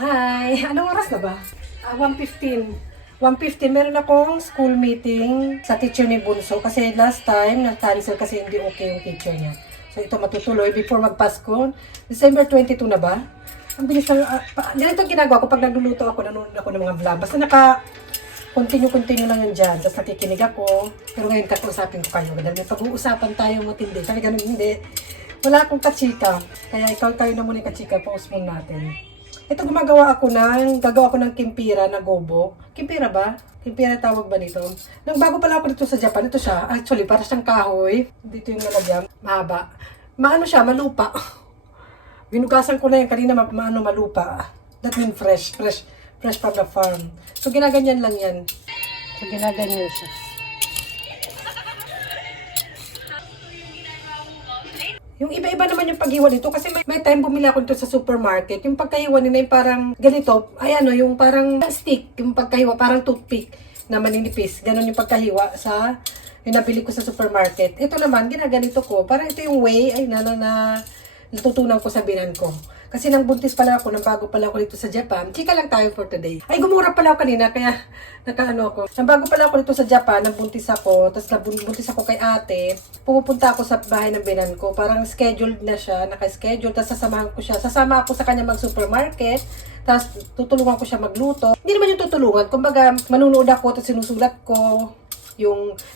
Hi! Anong oras na ba? 1:15. 1:15, meron akong school meeting sa teacher ni Bunso kasi last time na-cancel kasi hindi okay yung teacher niya. So ito matutuloy before magpasko. December 22 na ba? Ang bilis ng... ganito ang ginagawa ko pag nagluluto ako, nanonood ako ng mga vlog. Basta continue lang yan dyan. Tapos nakikinig ako. Pero ngayon kakausapin ko kayo. Dahil may pag-uusapan tayo matindi. Kasi ganun hindi. Wala akong kachika. Kaya ikaw tayo na muna yung kachika. Pause muna natin. Ito gagawa ko ng kimpira na gobo. Kimpira ba? Kimpira tawag ba nito? Nang bago pala ako dito sa Japan, ito siya. Actually, para siyang kahoy. Dito yung nalagyan. Mahaba. Maano siya, malupa. Binugasan ko na yan kanina, malupa. That means fresh from the farm. So, ginaganyan lang yan. So, ginaganyan siya. Yung iba-iba naman yung paghiwa nito kasi may time bumili ako dito sa supermarket. Yung pagkahiwa nila yung parang ganito, ay ano, yung parang stick, yung pagkahiwa, parang toothpick na maninipis. Ganon yung pagkahiwa sa yung nabili ko sa supermarket. Ito naman, ginaganito ko. Parang ito yung way, ay natutunan ko sa binan ko. Kasi nang buntis pala ako, nang bago pala ako dito sa Japan, chika lang tayo for today. Ay, gumura pala ako kanina, kaya nakaano ako. Nang bago pala ako dito sa Japan, nang buntis ako, tapos nabuntis ako kay ate, pumupunta ako sa bahay ng binan ko. Parang scheduled na siya, naka-schedule, tapos sasamahan ko siya. Sasama ako sa kanya mag-supermarket, tapos tutulungan ko siya magluto. Hindi naman yung tutulungan, kumbaga manunood ako, tapos sinusulat ko.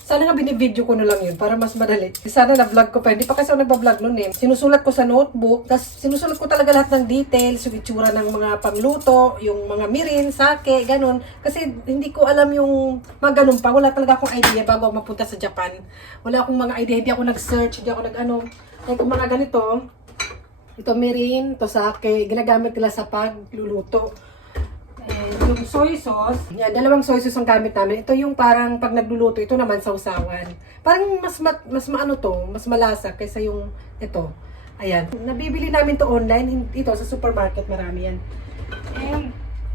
Sana nga binibideo ko na lang yun para mas madali. Sana na-vlog ko pa. Hindi pa kasi ako nagbablog nun eh. Sinusulat ko sa notebook. Tapos sinusulat ko talaga lahat ng details, yung itsura ng mga pangluto, yung mga mirin, sake, ganun. Kasi hindi ko alam yung mga ganun pa. Wala talaga akong idea bago ako mapunta sa Japan. Wala akong mga idea. Hindi ako nag-search, hindi ako nag-ano. Like mga ganito. Ito mirin, ito sake. Ginagamit nila sa pagluluto. Yung soy sauce, yan, dalawang soy sauce ang gamit namin. Ito yung parang pag nagluluto, ito naman sausawan. Parang mas maano to, mas malasa kaysa yung ito. Ayan. Nabibili namin to online, ito sa supermarket, marami yan.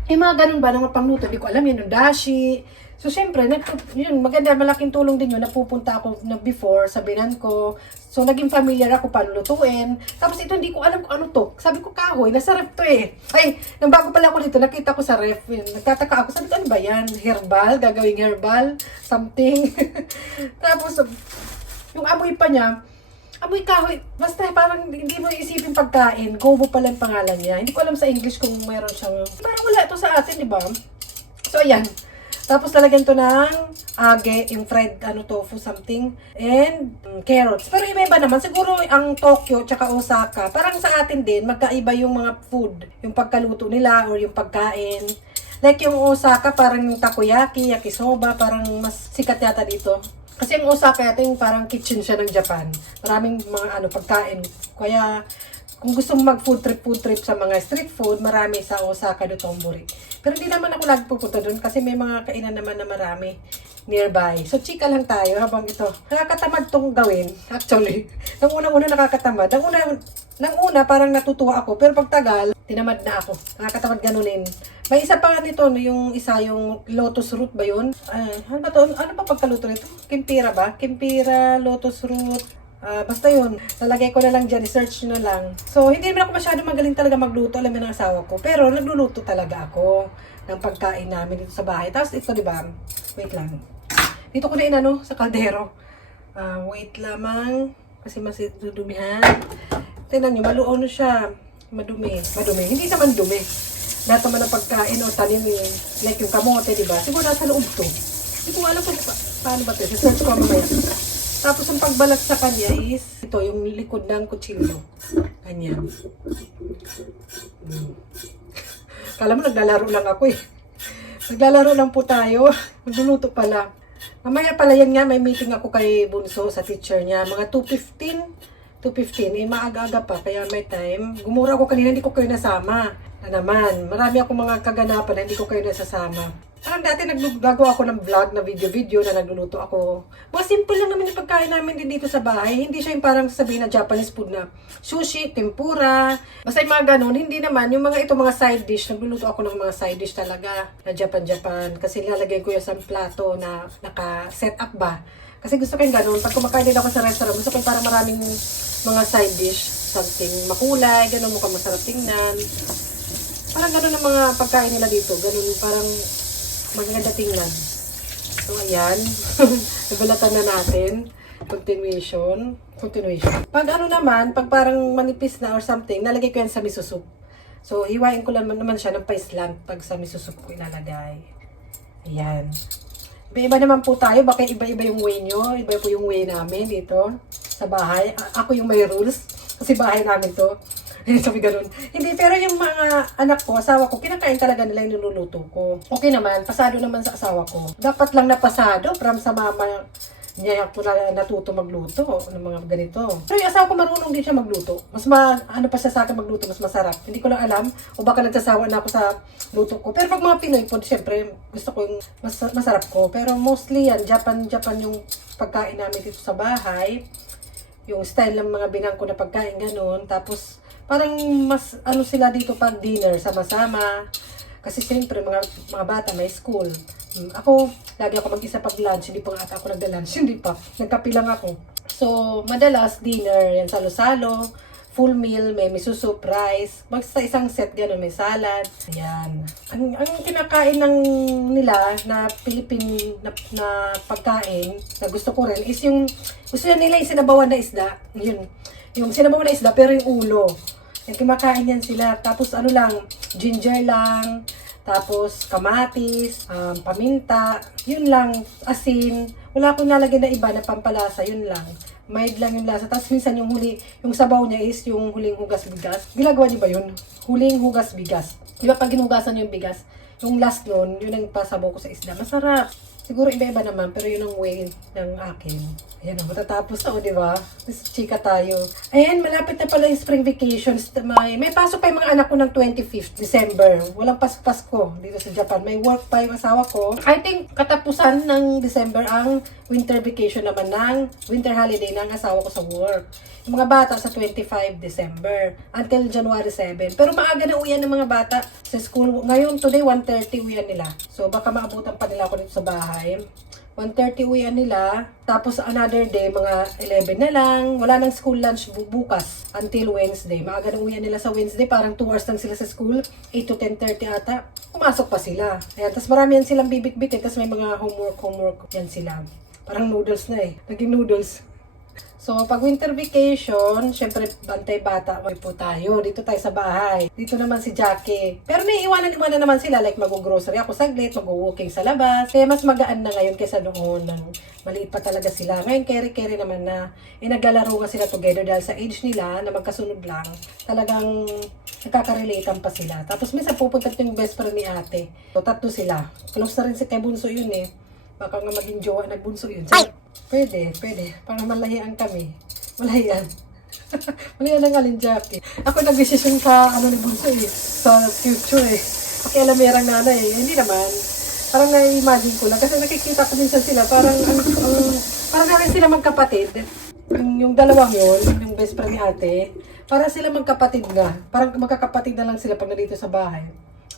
Yung mga ganun ba, ng pangluto, hindi ko alam yan, yung dashi. So, syempre, yun, maganda, malaking tulong din yun. Napupunta ako na before sa binan ko. So, naging familiar ako paano lutuin. Tapos ito, hindi ko alam kung ano to. Sabi ko, kahoy, nasa ref to eh. Ay, nang bago pala ako dito, nakita ko sa ref. Yun, nagtataka ako, sabi ko, ano ba yan? Herbal? Gagawing herbal? Something? Tapos, yung amoy pa niya, amoy kahoy, basta parang hindi mo isipin pagkain. Gobo pala yung pangalan niya. Hindi ko alam sa English kung mayroon siyang, parang wala ito sa atin, di ba? So, ayan. Tapos talagyan to ng age, yung fried tofu something, and carrots. Pero iba-iba naman. Siguro ang Tokyo tsaka Osaka, parang sa atin din, magkaiba yung mga food. Yung pagkaluto nila or yung pagkain. Like yung Osaka, parang yung takoyaki, yakisoba, parang mas sikat yata dito. Kasi yung Osaka yata yung parang kitchen siya ng Japan. Maraming mga pagkain. Kaya kung gusto mo mag-food trip sa mga street food, marami sa Osaka do Tombori. Pero hindi naman ako lagi pupunta doon kasi may mga kainan naman na marami nearby. So, chika lang tayo habang ito. Nakakatamad tong gawin, actually. Nang unang-una nakakatamad. Nang una, parang natutuwa ako. Pero pag tagal, tinamad na ako. Nakakatamad ganunin. May isa pa nito, yung lotus root ba yun? Ano ba to? Ano ba pagkaluto nito? Kimpira ba? Kimpira, lotus root. Basta yun, nalagay ko na lang dyan, i-search nyo na lang. So, hindi naman ako masyado magaling talaga magluto, alam mo ng asawa ko. Pero, nagluluto talaga ako ng pagkain namin dito sa bahay. Tapos, ito, di ba? Wait lang. Dito ko na sa kaldero. Wait lamang, kasi mas dudumihan. Tingnan nyo, maluon na siya. Madumi. Hindi naman dumi. Lahat naman ng pagkain o tanim, like yung kamote, di ba? Siguro nasa loob to. Hindi ko alam kung paano ba ito. Search ko mamaya. Tapos ang pagbalat sa kanya is ito, yung likod ng kutsilyo. Ganyan. Kala mo naglalaro lang ako eh. Naglalaro lang po tayo. Magluluto pala. Mamaya pala yan nga, may meeting ako kay Bunso sa teacher niya. Mga 2:15, maaga-aga pa, kaya may time. Gumura ako kanina, hindi ko kayo nasama. Na naman, marami akong mga kaganapan na hindi ko kayo nasasama. Parang dati naggagawa ako ng vlog na video na nagluluto ako. Mga simple lang naman yung pagkain namin din dito sa bahay. Hindi siya yung parang sabihin na Japanese food na sushi, tempura. Basta yung mga ganun. Hindi naman. Yung mga side dish. Nagluluto ako ng mga side dish talaga na Japan. Kasi nilalagay ko yung sa plato na naka-set up ba. Kasi gusto ko yung ganun. Pag kumakain din ako sa restaurant, gusto ko yung parang maraming mga side dish. Something makulay, ganun, mukhang masarap tingnan. Parang ganun ang mga pagkain nila dito. Ganun, parang maganda tingnan. So, ayan. Nabalatan na natin. Continuation. Pag ano naman, pag parang manipis na or something, nalagay ko yan sa miso soup. So, hiwain ko lang naman siya ng paislant pag sa miso soup ko ilalagay. Ayan. Iba-iba naman po tayo. Baka iba-iba yung way nyo. Iba po yung way namin dito sa bahay. Ako yung may rules. Kasi bahay namin to. Sabi ganun. Hindi, pero yung mga anak ko, asawa ko, kinakain talaga nila yung niluluto ko. Okay naman, pasado naman sa asawa ko. Dapat lang na pasado from sa mama niya ako na natuto magluto ng mga ganito. Pero yung asawa ko marunong din siya magluto. Ano pa siya sa akin magluto, mas masarap. Hindi ko lang alam o baka nagsasawa na ako sa luto ko. Pero pag mga Pinoy food, syempre, gusto ko yung masarap ko. Pero mostly yan, Japan yung pagkain namin dito sa bahay. Yung style ng mga binangko na pagkain, ganun. Tapos, parang mas ano sila dito pag dinner, sama-sama. Kasi siyempre, mga bata may school. Ako, lagi ako mag-isa pag lunch. Hindi pa nga ako nagda-lunch. Hindi pa. Nagkape lang ako. So, madalas dinner, yan salo-salo, full meal, may miso soup, rice. Basta isang set gano'n, may salad. Ayan. Ang kinakain nila na Philippine na pagkain, na gusto ko rin, is gusto nila yung sinabawan na isda. Yun. Yung sinabawan na isda, pero yung ulo. Yung kumakain yan sila. Tapos ano lang, ginger lang. Tapos kamatis, paminta. Yun lang, asin. Wala akong nalagyan na iba na pampalasa. Yun lang. Mild lang yung lasa. Tapos minsan yung sabaw niya is yung huling hugas bigas. Ginagawa niyo ba yun? Huling hugas bigas. Diba pag ginugasan yung bigas, yung last nun, yun ang pasabaw ko sa isda. Masarap. Siguro iba-iba naman, pero yun ang way ng akin. Ayan, matatapos na, di ba? Chika tayo. Ayan, malapit na pala yung spring vacations. May pasok pa yung mga anak ko ng 25th December. Walang Pasko dito sa Japan. May work pa yung asawa ko. I think katapusan ng December ang winter vacation naman ng winter holiday ng asawa ko sa work. Yung mga bata sa 25 December until January 7. Pero maaga na uwian ng mga bata sa school. Ngayon, today, 1:30 uwian nila. So, baka maabutan pa nila ako dito sa bahay. 1:30 uwian nila. Tapos, another day, mga 11 na lang. Wala nang school lunch bukas until Wednesday. Maaga na uwian nila sa Wednesday. Parang 2 hours lang sila sa school. 8 to 10:30 ata. Pumasok pa sila. Ayan, tapos marami yan silang bibit-bit. Tapos may mga homework. Yan sila. Parang noodles na eh. Naging noodles. So, pag winter vacation, syempre, bantay bata po tayo. Dito tayo sa bahay. Dito naman si Jackie. Pero may iwanan naman sila. Like, mag-grocery ako saglit, mag-walking sa labas. Kaya mas magaan na ngayon kaysa noon. Maliit pa talaga sila. Ngayon, carry naman na. Naglalaro nga sila together dahil sa age nila na magkasunod lang. Talagang nagkaka-relate pa sila. Tapos, minsan pupunta yung best friend ni ate. So, tatlo sila. Close na rin si kay Bunso yun eh. Baka nga maging jowa nagbunso yun. So, pwede. Parang malahian kami. Malahian. Malahian ng Alin Jackie. Ako nag-decision sa ni Bunso eh. Sa future eh. Pakialamerang nanay eh. Hindi naman. Parang na-imagine ko lang. Kasi nakikita ko minsan sila. Parang na rin sila magkapatid. Yung dalawang yun, yung best friend ni ate. Parang sila magkapatid nga. Parang magkakapatid na lang sila pag nandito sa bahay.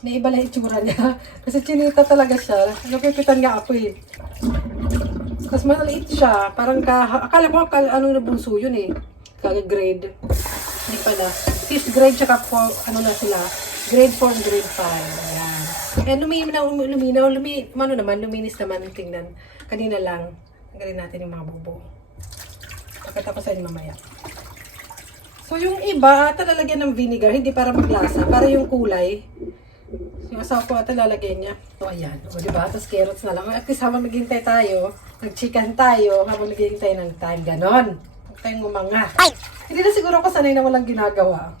Naiba lang itsura niya. Kasi chinita talaga siya. Nakikitan nga ako eh. Tapos maliit siya. Parang akala ko na bunso yun eh. Grade. Hindi pala. 5th grade tsaka na sila. Grade 4, grade 5. Ayan. Ayan, luminis naman yung tingnan. Kanina lang. Tanggalin natin yung mga bubo. Pagkatapasan mamaya. So yung iba, talalagyan ng vinegar. Hindi para maglasa. Para yung kulay. Yung asawa ko ata lalagay niya. So, ayan. O, diba? Tapos carrots na lang. At least habang naghihintay tayo, nag-chicken tayo, habang naghihintay ng time. Ganon. Huwag tayong umanga. Hindi na siguro ako sanay na walang ginagawa.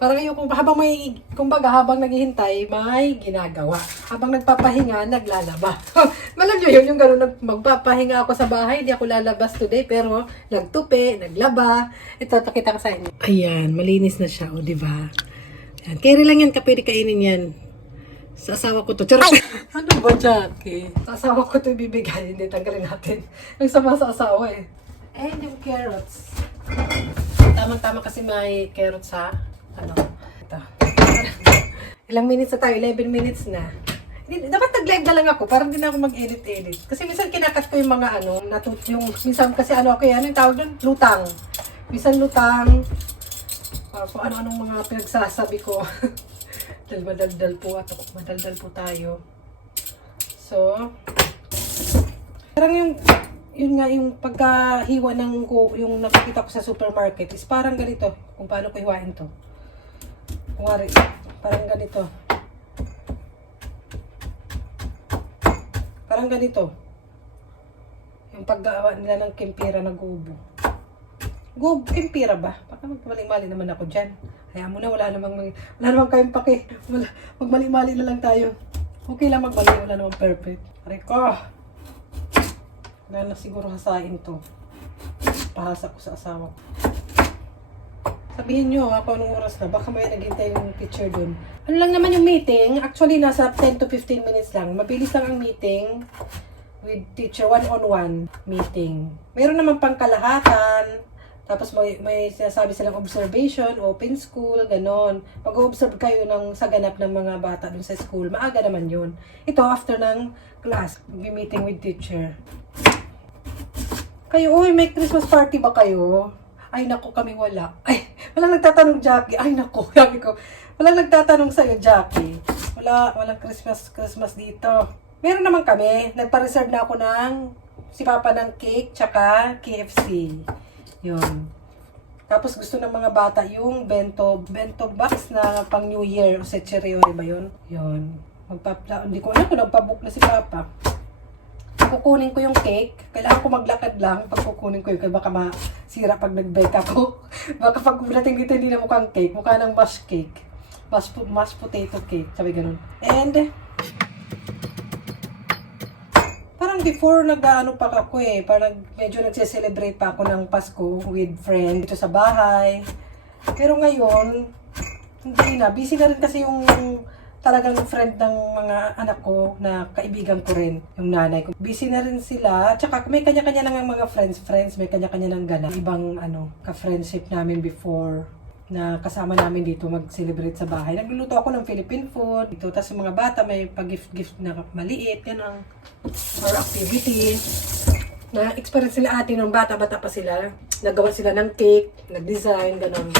Parang yung habang naghihintay, may ginagawa. Habang nagpapahinga, naglalaba. Malam nyo yun, yung gano'n, magpapahinga ako sa bahay, hindi ako lalabas today, pero nagtupi, naglaba. Ito, pakita ko sa inyo. Ayan, malinis na siya, o, diba? Yan. Carry lang yan, kapwede kainin yan. Sa asawa ko to. Charot! Ano ba, Jackie? Sa asawa ko to ibibigay. Hindi, tanggalin natin. Nagsama sa asawa eh. And yung carrots. Tama-tama kasi may carrots ha. Ito. Ilang minutes na tayo? 11 minutes na. Dapat nag-live na lang ako. Parang hindi na ako mag-edit-edit. Kasi minsan kinakat ko yung mga minsan kasi ako yung tawag doon? Lutang. Minsan lutang. Kung ano-anong mga pinagsasabi ko. Dahil madaldal po at madaldal po tayo. So, parang yun nga yung pagkahiwa ng yung nakikita ko sa supermarket is parang ganito. Kung paano ko hiwain to. Kunwari, parang ganito. Parang ganito. Yung paggawa nila ng kempira na gubo. Kempira ba? Baka magmali-mali naman ako dyan. Hayaan mo na, wala namang kayong pake. Magmali-mali na lang tayo. Okay lang magmali, wala namang perfect. Reko! Wala na siguro hasain to. Pahasa ko sa asawa ko. Sabihin nyo ako anong oras na. Baka may naghintay yung teacher dun. Ano lang naman yung meeting? Actually, nasa 10 to 15 minutes lang. Mabilis lang ang meeting with teacher. One-on-one meeting. Meron naman pang kalahatan. Tapos may sinasabi silang observation, open school, ganon. Pag-observe kayo sa ganap ng mga bata dun sa school, maaga naman yun. Ito, after ng class, meeting with teacher. Kayo, uy, may Christmas party ba kayo? Ay, naku, kami wala. Ay, walang nagtatanong, Jackie. Ay, naku, sabi ko. Walang nagtatanong sa'yo, Jackie. Walang Christmas dito. Meron naman kami. Nagpa-reserve na ako si Papa ng cake, tsaka KFC. Yun. Tapos gusto ng mga bata yung bento box na pang New Year o Secheriori ba yun? Yun. Hindi ko alam kung nagpabook na si Papa. Kukunin ko yung cake. Kailangan ko maglakad lang pag kukunin ko yun. Kaya baka masira pag nag-bake ako. Baka pag dating dito hindi na mukhang cake. Mukha ng mash cake. Mashed potato cake. Sabi ganun. And parang before nag-ano pa ako parang medyo nagse-celebrate pa ako ng Pasko with friend dito sa bahay. Pero ngayon, hindi na. Busy na rin kasi yung talagang friend ng mga anak ko na kaibigan ko rin, yung nanay ko. Busy na rin sila. Tsaka may kanya-kanya ng mga friends, may kanya-kanya ng ganap. Ibang ka-friendship namin before na kasama namin dito mag-celebrate sa bahay. Nagluluto ako ng Philippine food dito. Tapos yung mga bata may pag-gift na maliit, ganun. Or activity. Na-experience sila ate nung bata-bata pa sila. Nagawa sila ng cake, nag-design, ganun.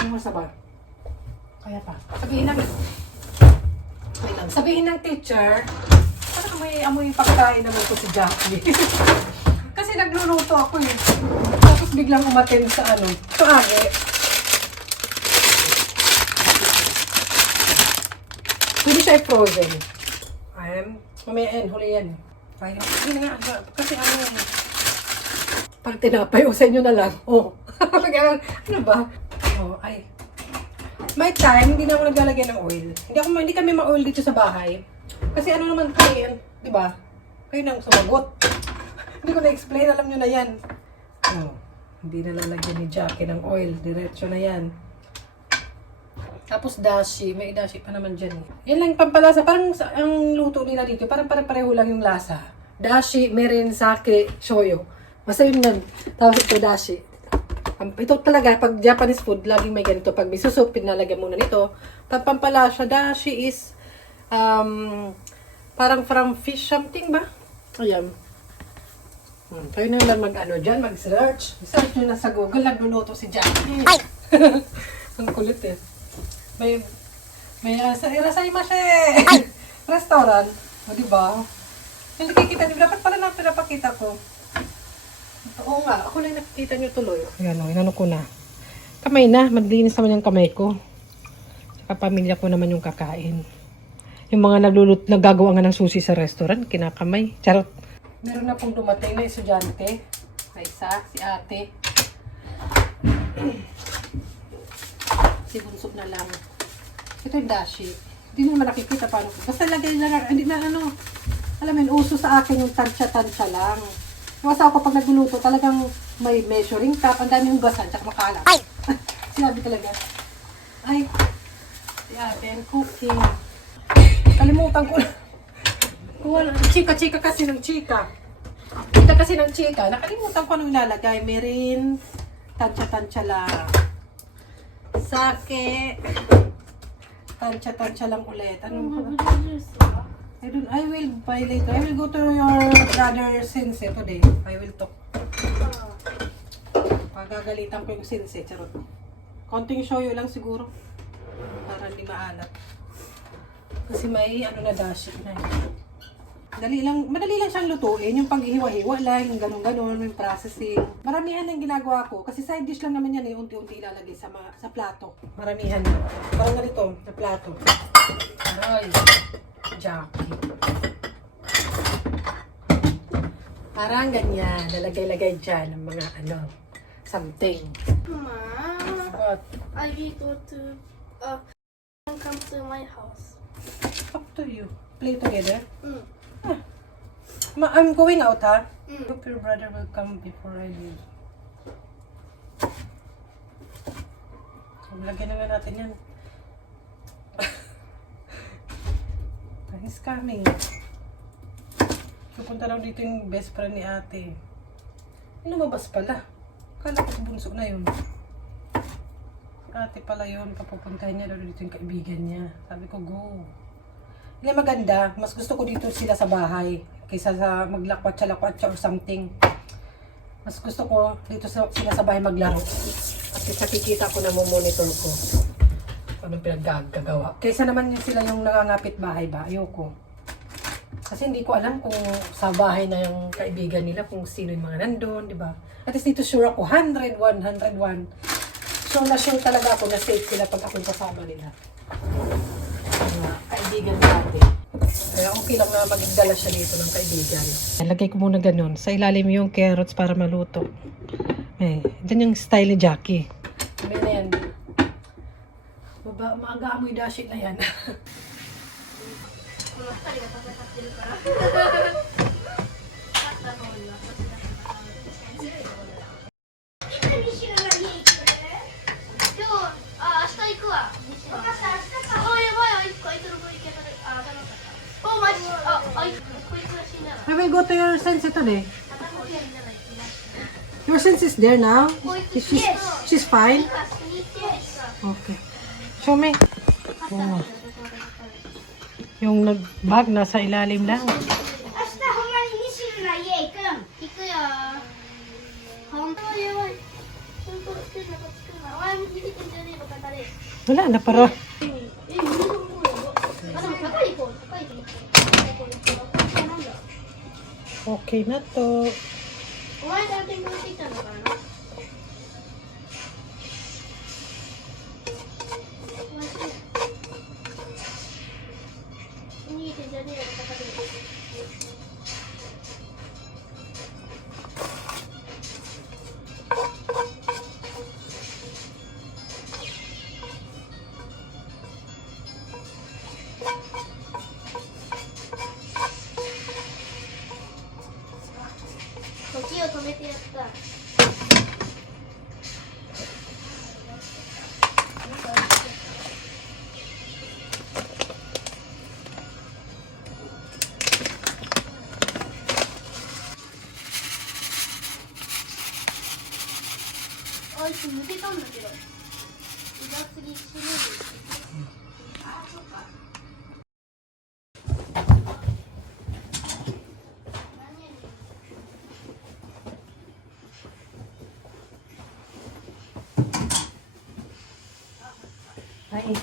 Ano masaba? Kaya pa. Sabihin ng teacher, parang may amoy pagkain naman ko si Jackie. Kasi nagluluto ako Tapos biglang umaten sa ito age. Pwede siya i-frozen. Mamaya huli yan. Ayun. Hindi na nga. Kasi pag tinapay, sa inyo na lang. Ano ba? May time, hindi na ako naglalagay ng oil. Hindi kami ma-oil dito sa bahay. Kasi naman kayo, di ba? Kayo nang sumagot. Hindi ko na-explain, alam nyo na yan. Hindi na lalagyan ni Jackie ng oil. Diretso na yan. Tapos dashi. May dashi pa naman dyan. Yan lang pampalasa. Parang ang luto nila dito, parang pareho lang yung lasa. Dashi, meron, sake, shoyo. Basta yun lang. Tapos ito dashi. Ito talaga, pag Japanese food, laging may ganito. Pag miso soup, pinalagyan muna nito. Pag pampalasa, dashi is parang from fish something ba? Ayan. Kayo na lang dyan, mag-search. Search nyo na sa Google, nagluluto si Jackie. Ang kulit May irasaimasu restaurant. O, diba? Yung nakikita nyo, dapat pala na pinapakita ko. Oo nga, ako lang nakikita nyo tuloy. Ayan inano ko na. Kamay na, maglinis naman yung kamay ko. Saka pamilya ko naman yung kakain. Yung mga naggagawa nga ng sushi sa restaurant, kinakamay. Charot. Meron na pong dumating na estudyante. May isa, si ate. Si Bunsog na lang. Ito yung dashi. Hindi naman nakikita paano. Basta lagay lang. Hindi na alam mo, uso sa akin yung tansya-tansya lang. Yung asawa ko pag nagluluto, talagang may measuring cup. Ang dami yung gasan, tsaka makalat. Sinabi talaga. Ay, si ate, cooking. Kalimutan ko na. Chika kasi ng chika. Kita kasi ng chika. Nakalimutan ko anong ilalagay. Meron, tansya-tansya lang. Sake. Tansya-tansya lang ulit. Anong I will buy later. I will go to your brother Sensei today. I will talk. Pagagalitan ko yung Sensei. Charot. Konting shoyu lang siguro. Para hindi maalat. Kasi may ano na dashi na. Madali lang siyang lutuin. Yung paghihiwa-hiwa lang, yung ganun-ganun, yung processing. Maramihan ang ginagawa ko. Kasi side dish lang naman yan eh, unti-unti ilalagay sa plato. Maramihan. Parang ganito, sa plato. Aray, Jackie. Parang ganyan, nalagay-lagay dyan ng mga something. Mama, But, I will go to come to my house. up to you. Play together. Mm. I'm going out, ha? Mm. Hope your brother will come before I leave. So, lagyan na nga natin yan. He's coming. Pupunta daw dito yung best friend ni ate. Lumabas pala. Kala ko bunso na yun. Ate pala yun. Papupuntahin niya daw dito yung kaibigan niya. Sabi ko, go. Hindi maganda. Mas gusto ko dito sila sa bahay. Kaysa sa maglakwatsa-lakwatsa or something. Mas gusto ko dito sila sa bahay maglaro. At nakikita ko na monitor ko. Anong pinaggagawa. Kaysa naman sila yung nangangapit bahay ba? Ayoko. Kasi hindi ko alam kung sa bahay na yung kaibigan nila, kung sino yung mga nandun, di ba? At least dito sure ako, 101. Sure na sure talaga ako na safe sila pag ako'y kasama nila. Mga kaibigan natin. Kaya okay lang na magdala siya dito ng kaibigan. Lagay ko muna ganun. Sa ilalim yung carrots para maluto. Eh, dyan yung style ni Jackie. Sabi na yan. Maaga amoy dashi na yan. この二人が戦ってるから勝った方にはそちらが強いところだよ。いつ西村家行く？今日明日行くわ。分かった、明日か。おやばい、行くの行けたで。楽しかった。おマジこいつが死んだの。 I will go to your sense today. 片方死んだの。 Your sense is there now? こいつ She's fine? 死にて Okay. Show me. Oh. Yung nag-bag nasa ilalim lang. 明日ほんまに西村家行くん？行くよ。本当にやばい。本当作るのか作るの。お前も逃げてんじゃねえのか誰。 Wala na para. でも高い方高い方。なんだ。 Okay na to. お前から転校してきたんだからな。逃げてんじゃねえのか高い方。 時を止めてやった。あいつ抜けたんだけど。裏継ぎする。あ、そっか。 Ay.